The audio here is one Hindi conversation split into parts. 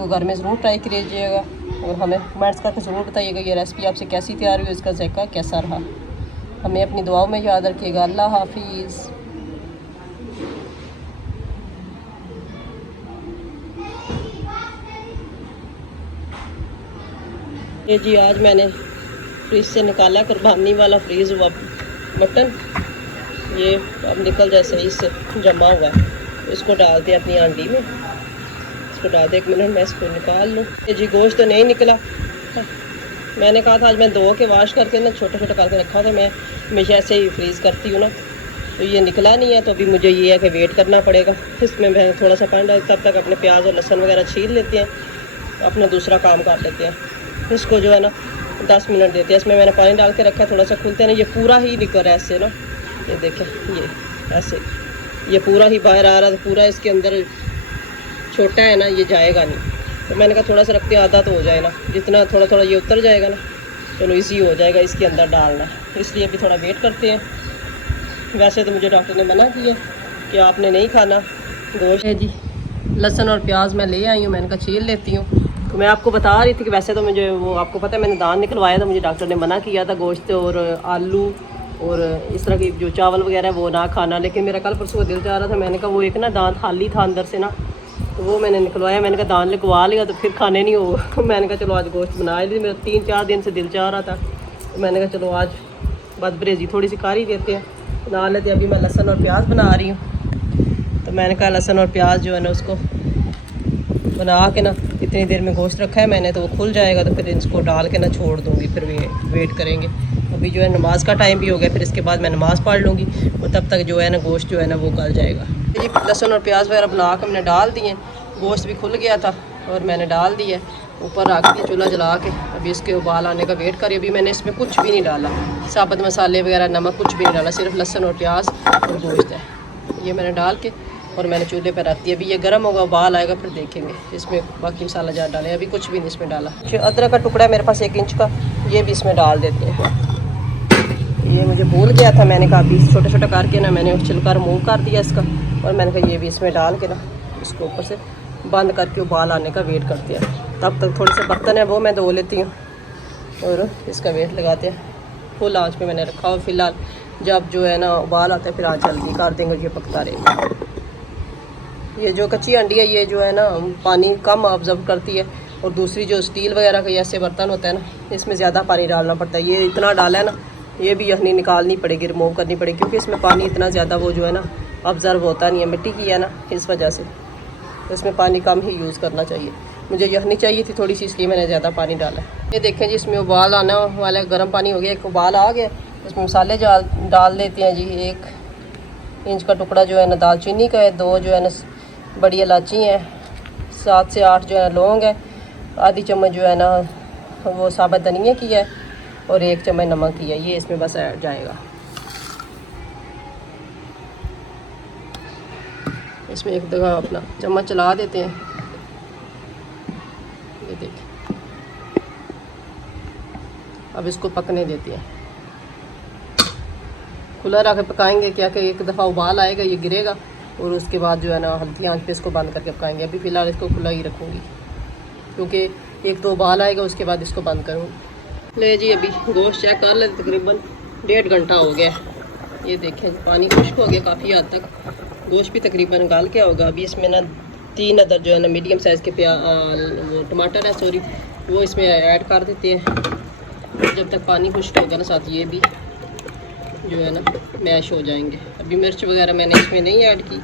तो घर में ज़रूर ट्राई कीजिएगा और हमें कमेंट्स करके ज़रूर बताइएगा ये रेसिपी आपसे कैसी तैयार हुई, इसका जायका कैसा रहा। हमें अपनी दुआओं में याद रखिएगा। अल्लाह हाफिज़। ये जी आज मैंने फ्रिज से निकाला कुर्बानी वाला फ्रीज़ हुआ मटन, ये अब निकल जाए सही से जमा हुआ है। इसको डाल दिया अपनी हांडी में, इसको डाल दे 1 मिनट मैं इसको निकाल लूँ। ये जी गोश्त तो नहीं निकला। मैंने कहा था आज मैं धो के वाश करके ना छोटा छोटा करके रखा था, मैं हमेशा ऐसे ही फ्रीज़ करती हूँ ना, तो ये निकला नहीं है। तो अभी मुझे ये है कि वेट करना पड़ेगा। इसमें मैं थोड़ा सा पानी डाल, तब तक अपने प्याज और लहसुन वगैरह छील लेते हैं, अपना दूसरा काम कर लेते हैं। इसको जो है ना 10 मिनट देते हैं। इसमें मैंने पानी डाल के रखा है, थोड़ा सा खुलते हैं ना, ये पूरा ही निकल रहा है ऐसे ना, ये देखें ये ऐसे, ये पूरा ही बाहर आ रहा था, पूरा इसके अंदर छोटा है ना, ये जाएगा नहीं। तो मैंने कहा थोड़ा सा रखते आधा तो हो जाए ना, जितना थोड़ा थोड़ा ये उतर जाएगा ना, चलो इजी हो जाएगा इसके अंदर डालना, इसलिए अभी थोड़ा वेट करते हैं। वैसे तो मुझे डॉक्टर ने मना किया कि आपने नहीं खाना गोश्त है जी। लहसुन और प्याज मैं ले आई हूँ, मैंने कहा छील लेती हूँ। तो मैं आपको बता रही थी कि वैसे तो मुझे वो आपको पता है मैंने दांत निकलवाया था, मुझे डॉक्टर ने मना किया था गोश्त और आलू और इस तरह की जो चावल वगैरह है वो ना खाना, लेकिन मेरा कल परसों दिल चाह रहा था। मैंने कहा वो एक ना दांत खाली था अंदर से ना, तो वो मैंने निकलवाया। मैंने कहा दांत निकलवा लिया तो फिर खाने नहीं हो। मैंने कहा चलो आज गोश्त बना ली, मेरा 3-4 दिन से दिल चाह रहा था, तो मैंने कहा चलो आज बदबरेजी थोड़ी सी कार ही देते हैं, बना लेते। अभी मैं लहसुन और प्याज बना रही हूँ, तो मैंने कहा लहसुन और प्याज जो है ना उसको बना के ना, इतनी देर में गोश्त रखा है मैंने, तो वो खुल जाएगा तो फिर इसको डाल के ना छोड़ दूँगी, फिर वेट करेंगे। अभी जो है नमाज़ का टाइम भी हो गया, फिर इसके बाद मैं नमाज़ पढ़ लूँगी और तब तक जो है ना गोश्त जो है ना वो गल जाएगा। जी लहसुन और प्याज वगैरह बना के मैंने डाल दिए, गोश्त भी खुल गया था और मैंने डाल दिया, ऊपर रख दिया चूल्हा जला के। अभी इसके उबाल आने का वेट करिए। अभी मैंने इसमें कुछ भी नहीं डाला, साबुत मसाले वगैरह नमक कुछ भी नहीं डाला, सिर्फ लहसुन और प्याज और गोश्त है, ये मैंने डाल के और मैंने चूल्हे पर रख दिया। अभी ये गर्म होगा, उबाल आएगा, फिर देखेंगे इसमें बाकी मसाला जार डालें। अभी कुछ भी नहीं इसमें डाला। अदरक का टुकड़ा है मेरे पास 1 इंच का, ये भी इसमें डाल देते हैं। ये मुझे भूल गया था, मैंने कहा अभी छोटा छोटा करके ना मैंने छिलका रिमूव कर दिया इसका, और मैंने कहा ये भी इसमें डाल के ना इसको ऊपर से बंद करके उबाल आने का वेट करते हैं। तब तक थोड़े से बर्तन है वो मैं धो लेती हूँ और इसका वेट लगाते हैं। फुल आँच पे मैंने रखा हुआ फ़िलहाल, जब जो है ना उबाल आता है फिर आँच हल्की कर देंगे, ये पकता रहेगा। ये जो कच्ची अंडी है ये जो है ना पानी कम ऑब्जर्व करती है, और दूसरी जो स्टील वगैरह का ऐसे बर्तन होता है ना, इसमें ज़्यादा पानी डालना पड़ता है। ये इतना डाला है ना, ये भी यखनी निकालनी पड़ेगी, रिमूव करनी पड़ेगी, क्योंकि इसमें पानी इतना ज़्यादा वो जो है ना ऑब्ज़र्व होता नहीं है, मिट्टी की है ना, इस वजह से इसमें पानी कम ही यूज़ करना चाहिए। मुझे यखनी चाहिए थी थोड़ी सी, इसलिए मैंने ज़्यादा पानी डाला। ये देखें जी इसमें उबाल आना वाला, गर्म पानी हो गया, एक उबाल आ गया, इसमें मसाले डाल देते हैं जी। 1 इंच का टुकड़ा जो है ना दालचीनी का है, 2 जो है ना बड़ी इलायची है, 7 से 8 जो है लौंग है, आधी चम्मच जो है ना वो साबुत धनिया की है, और 1 चम्मच नमक की है। ये इसमें बस ऐड जाएगा। इसमें एक दफ़ा अपना चम्मच चला देते हैं, ये देखिए। अब इसको पकने देते हैं, खुला रख के पकाएंगे क्या कि एक दफ़ा उबाल आएगा ये गिरेगा, और उसके बाद जो है ना हल्की आंच पे इसको बंद करके पकाएंगे। अभी फ़िलहाल इसको खुला ही रखूँगी, क्योंकि एक तो उबाल आएगा, उसके बाद इसको बंद करूँगी। ले जी अभी गोश्त चेक कर लेते, तकरीबन 1.5 घंटा हो गया। ये देखें पानी खुश्क हो गया काफ़ी हद तक, गोश्त भी तकरीबन गाल के होगा। अभी इसमें ना 3 अदर जो है ना मीडियम साइज़ के वो टमाटर है सॉरी, वो इसमें ऐड कर देते हैं। जब तक पानी खुश्क होगा ना साथ ये भी जो है ना मैश हो जाएंगे। अभी मिर्च वगैरह मैंने इसमें नहीं ऐड की,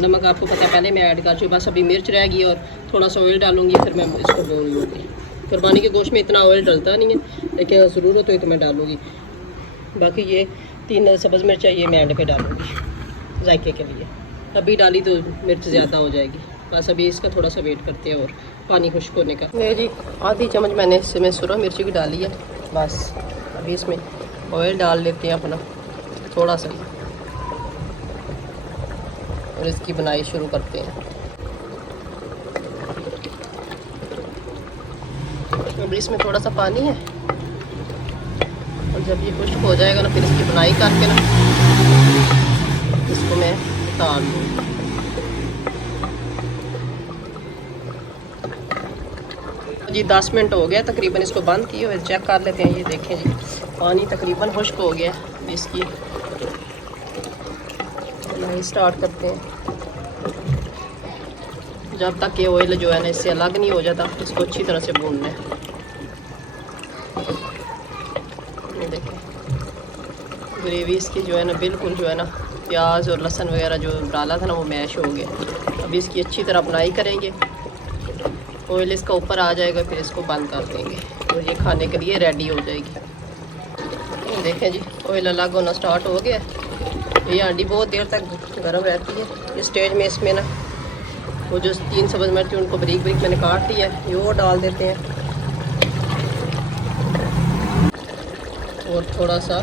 नमक आपको पता पहले मैं ऐड कर चुकी, बस अभी मिर्च रहेगी और थोड़ा सा ऑयल डालूंगी, फिर मैं इसको भून लूँगी। कुर्बानी के गोश्त में इतना ऑयल डलता नहीं है, लेकिन अगर ज़रूरत हो तो मैं डालूँगी। बाकी ये 3 सब्ज़ मिर्च है, ये मैं एंड पे डालूँगी जायके के लिए। अभी डाली तो मिर्च ज़्यादा हो जाएगी, बस अभी इसका थोड़ा सा वेट करते हैं और पानी खुश्क होने का। ये जी आधी चम्मच मैंने इसमें सुरख मिर्ची की डाली है, बस अभी इसमें ऑयल डाल लेते हैं अपना थोड़ा सा, और इसकी बनाई शुरू करते हैं। अब इसमें थोड़ा सा पानी है, और जब ये खुश्क हो जाएगा ना फिर इसकी बनाई करके ना इसको मैं उतार लूँगी। जी 10 मिनट हो गया तकरीबन, इसको बंद किए हुए चेक कर लेते हैं। ये देखें जी पानी तकरीबन खुश्क हो गया। इसकी स्टार्ट करते हैं। जब तक ये ऑयल जो है ना इससे अलग नहीं हो जाता इसको अच्छी तरह से भूनना है। ये देखें ग्रेवी इसकी जो है ना बिल्कुल जो है ना प्याज और लहसुन वगैरह जो डाला था ना वो मैश हो गया। अभी इसकी अच्छी तरह बुनाई करेंगे, ऑयल इसका ऊपर आ जाएगा, फिर इसको बंद कर देंगे और ये खाने के लिए रेडी हो जाएगी। ये देखें जी ऑयल अलग होना स्टार्ट हो गया। ये हांडी बहुत देर तक गर्म रहती है। इस स्टेज में इसमें ना वो जो 3 सब्ज़ मिर्च उनको बारीक बारीक मैंने काट लिया है ये वो डाल देते हैं और थोड़ा सा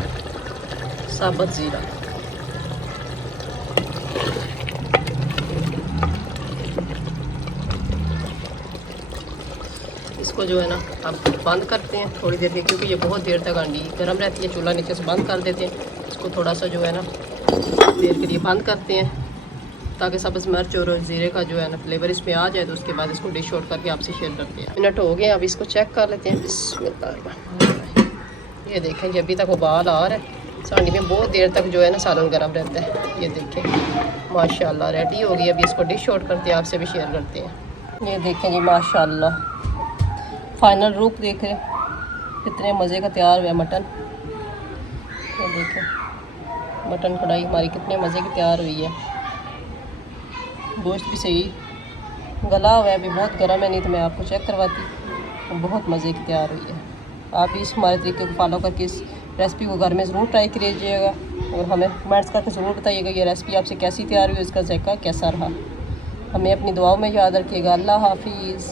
साबुत ज़ीरा। इसको जो है ना अब बंद करते हैं थोड़ी देर के, क्योंकि ये बहुत देर तक हांडी गर्म रहती है। चूल्हा नीचे से बंद कर देते हैं। इसको थोड़ा सा जो है ना देर के लिए बंद करते हैं ताकि सब्ज़ मिर्च और ज़ीरे का जो है ना फ्लेवर इसमें आ जाए। तो उसके बाद इसको डिश आउट करके आपसे शेयर करते हैं। मिनट हो गए, अब इसको चेक कर लेते हैं। बिस्मिल्लाह। ये देखें जी अभी तक उबाल आ रहा है। सांडी में बहुत देर तक जो है ना सालन गर्म रहता है। ये देखें माशाल्लाह रेडी हो गई। अभी इसको डिश आउट करते हैं, आपसे भी शेयर करते हैं। ये देखें जी माशाल्लाह फाइनल लुक देख रहे कितने मज़े का तैयार हुआ मटन। ये देखें मटन कढ़ाई हमारी कितने मज़े की तैयार हुई है। गोश्त भी सही गला हुआ है, अभी बहुत गर्म है, नहीं तो मैं आपको चेक करवाती। बहुत मज़े की तैयार हुई है। आप भी इस हमारे तरीके को फॉलो करके इस रेसिपी को घर में ज़रूर ट्राई कीजिएगा और हमें कमेंट्स करके ज़रूर बताइएगा ये रेसिपी आपसे कैसी तैयार हुई, इसका जायका कैसा रहा। हमें अपनी दुआओं में याद रखिएगा। अल्लाह हाफिज़।